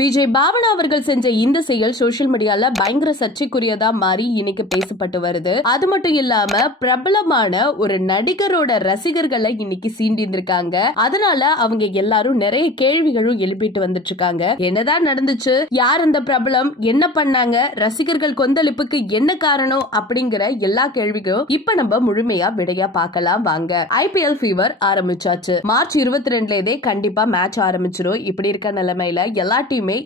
விஜய் பாவனா அவர்கள் செஞ்ச இந்த செயல் சோசியல் மீடியால பயங்கர சர்ச்சைக்குரியதா மாறி இன்னைக்கு பேசப்பட்டு வருது. அது மட்டும் இல்லாம பிரபலமான ஒரு நடிகரோட ரசிகர்களை இன்னைக்கு சீண்டிருக்காங்க. அதனால அவங்க எல்லாரும் நிறைய கேள்விகளும் எழுப்பிட்டு வந்துட்டு இருக்காங்க. என்னதான் நடந்துச்சு, யார் அந்த பிரபலம், என்ன பண்ணாங்க, ரசிகர்கள் கொந்தளிப்புக்கு என்ன காரணம் அப்படிங்கிற எல்லா கேள்விகளும் இப்ப நம்ம முழுமையா விடையா பார்க்கலாம் வாங்க. IPL ஃபீவர் ஆரம்பிச்சாச்சு. மார்ச் 22 கண்டிப்பா மேட்ச் ஆரம்பிச்சிடும். இப்படி இருக்க நிலைமையில எல்லா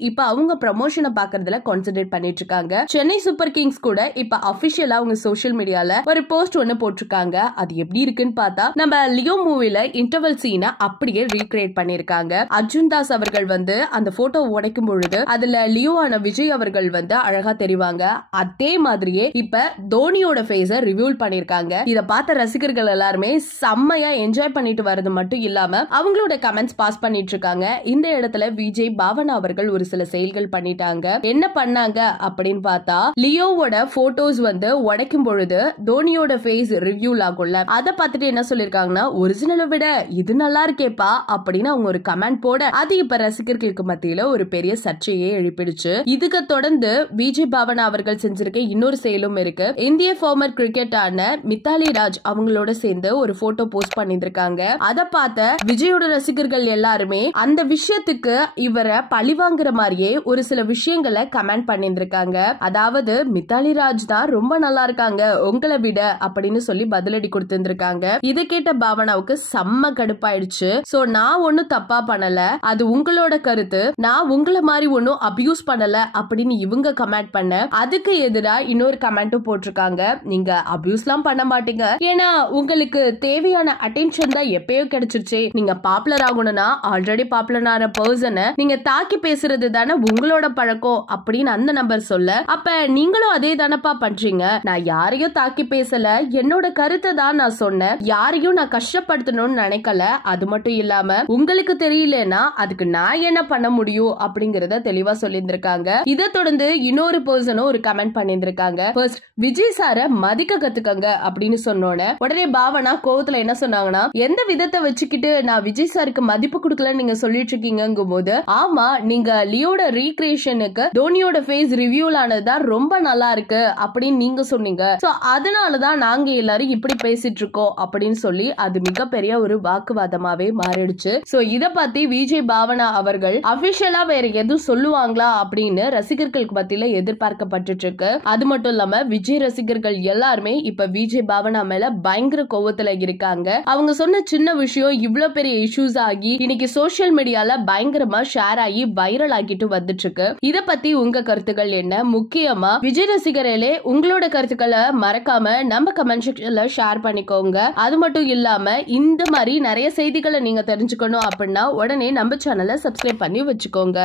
இப்ப அவங்க ப்ரமோஷனை பாக்குறதுல கான்சென்ட்ரேட் பண்ணிட்டு இருக்காங்க. சென்னை சூப்பர் கிங்ஸ் கூட இப்ப அபிஷியலா அவங்க சோஷியல் மீடியால ஒரு போஸ்ட் ஒன்னு போட்டிருக்காங்க. அது எப்படி இருக்குன்னு பார்த்தா நம்ம லியோ மூவில இன்டர்வல் சீனை அப்படியே ரீக்ரியேட் பண்ணிருக்காங்க. அர்ஜுன் தாஸ் அவர்கள் அந்த போட்டோ உடைக்கும் பொழுது அதுல லியோவான விஜய் அவர்கள் அழகா தெரிவாங்க. அதே மாதிரியே இப்ப தோனியோட ஃபேஸ ரிவீல் பண்ணிருக்காங்க. இத பார்த்த ரசிகர்கள் எல்லாருமே செம்மையா என்ஜாய் பண்ணிட்டு வரது மட்டும் இல்லாம அவங்களோட கமெண்ட்ஸ் பாஸ் பண்ணிட்டு இருக்காங்க. இந்த இடத்துல விஜய் பாவனா அவர்கள் ஒரு சில செயல்கள் பண்ணிட்டாங்க. என்ன பண்ணாங்க அப்படின்னு பார்த்தா லியோவோட போட்டோஸ் உடைக்கும் பொழுது தோனியோட ஃபேஸ் ரிவ்யூல் ஆகும்ல, அத பார்த்துட்டு என்ன சொல்லிருக்காங்கன்னா, ஒரிஜினலை விட இது நல்லா இருக்கேப்பா அப்படின்னு அவங்க ஒரு கமெண்ட் போட அது இப்ப ரசிகர்களுக்கு மத்தியில ஒரு பெரிய சர்ச்சையே எழுப்பிடுச்சு. இதுக்கு தொடர்ந்து விஜய் பாவனா அவர்கள் செஞ்சிருக்க இன்னொரு செயலும் இருக்கு. இந்திய ஃபார்மர் கிரிக்கெட்டான மித்தாலி ராஜ் அவங்களோட சேர்ந்து ஒரு போட்டோ போஸ்ட் பண்ணிருக்காங்க. அத பார்த்த விஜயோட ரசிகர்கள் எல்லாருமே அந்த விஷயத்துக்கு இவரை பழிவாங்கிற மாதிரியே ஒரு சில விஷயங்களை கமெண்ட் பண்ணிருக்காங்க. அதாவது மித்தாலி ராஜ் தான் ரொம்ப நல்லா இருக்காங்க உங்களை விட அப்படின்னு சொல்லி பதிலடி கொடுத்திருக்காங்க. இதை கேட்ட பாவனாவுக்கு செம்ம கடுப்பாயிடுச்சு. சோ நான் ஒன்னும் தப்பா பண்ணல, அது உங்களோட கருத்து, நான் உங்களை மாதிரி ஒன்னும் அபியூஸ் பண்ணல அப்படின்னு இவங்க கமெண்ட் பண்ண அதுக்கு எதிரா இன்னொரு கமெண்ட்டும் போட்டிருக்காங்க. நீங்க அபியூஸ்லாம் பண்ண மாட்டீங்க, ஏன்னா உங்களுக்கு தேவையான அட்டென்ஷன் தான் எப்பயோ கிடைச்சிருச்சு. நீங்க பாப்புலர் ஆகணும்னா ஆல்ரெடி பாப்புலர் ஆன பர்சனை நீங்க தாக்கி பேசுறது தானே உங்களோட பழக்கம் அப்படின்னு அந்த நபர் சொல்ல, அப்ப நீங்களும் அதே தானப்பா பண்றீங்க. நான் யாரையும் தாக்கி பேசல, என்னோட கருத்தை தான் நான் சொன்னேன், யாரையும் நான் கஷ்டப்படுத்தணும்னு நினைக்கல. அது மட்டும் இல்லாம உங்களுக்கு தெரியலனா அதுக்கு நான் என்ன பண்ண முடியும் அப்படிங்கறத தெளிவா சொல்லியிருந்திருக்காங்க. இதை தொடர்ந்து இன்னொரு பர்சனும் ஒரு கமெண்ட் பண்ணியிருந்திருக்காங்க. ஃபர்ஸ்ட் விஜய் சார மதிக்க கத்துக்கங்க அப்படின்னு சொன்னோன்னே உடனே பாவனா கோவத்துல என்ன சொன்னாங்கன்னா, எந்த விதத்தை வச்சுக்கிட்டு நான் விஜய் சாருக்கு மதிப்பு கொடுக்கலன்னு நீங்க சொல்லிட்டு இருக்கீங்கும் போது, ஆமா நீங்க லியோட ரீக்ரியேஷனுக்கு தோனியோட ஃபேஸ் ரிவ்யூல் ஆனதுதான் ரொம்ப நல்லா இருக்கு அப்படின்னு நீங்க சொன்னீங்க. சோ அதனாலதான் நாங்க எல்லாரும் இப்படி பேசிட்டு இருக்கோம் அப்படின்னு சொல்லி அது மிகப்பெரிய ஒரு வாக்குவாதமாவே மாறிடுச்சு. சோ இத பத்தி விஜய் பாவனா அவர்கள் அபிஷியலா வேற எதுவும் சொல்லுவாங்களா அப்படின்னு ரசிகர்களுக்கு மத்தியில எதிர்பார்க்கப்பட்டு இருக்கு. அது மட்டும் இல்லாம விஜய் ரசிகர்கள் எல்லாருமே இப்ப விஜய் பாவனா மேல பயங்கர கோவத்துல இருக்காங்க. அவங்க சொன்ன சின்ன விஷயம் இவ்வளவு பெரிய இஷ்யூஸ் ஆகி இன்னைக்கு சோசியல் மீடியால பயங்கரமா ஷேர் ஆகி வைரல் ஆகிட்டு வந்துட்டு இருக்கு. இத பத்தி உங்க கருத்துக்கள் என்ன? முக்கியமா விஜய் ரசிகர்களே உங்களோட கருத்துக்களை மறக்காம நம்ம கமெண்ட் செக்ஷன்ல ஷேர் பண்ணிக்கோங்க. அது மட்டும் இல்லாம இந்த மாதிரி நிறைய செய்திகளை நீங்க தெரிஞ்சுக்கணும் அப்படின்னா உடனே நம்ம சேனலை சப்ஸ்கிரைப் பண்ணி வச்சுக்கோங்க.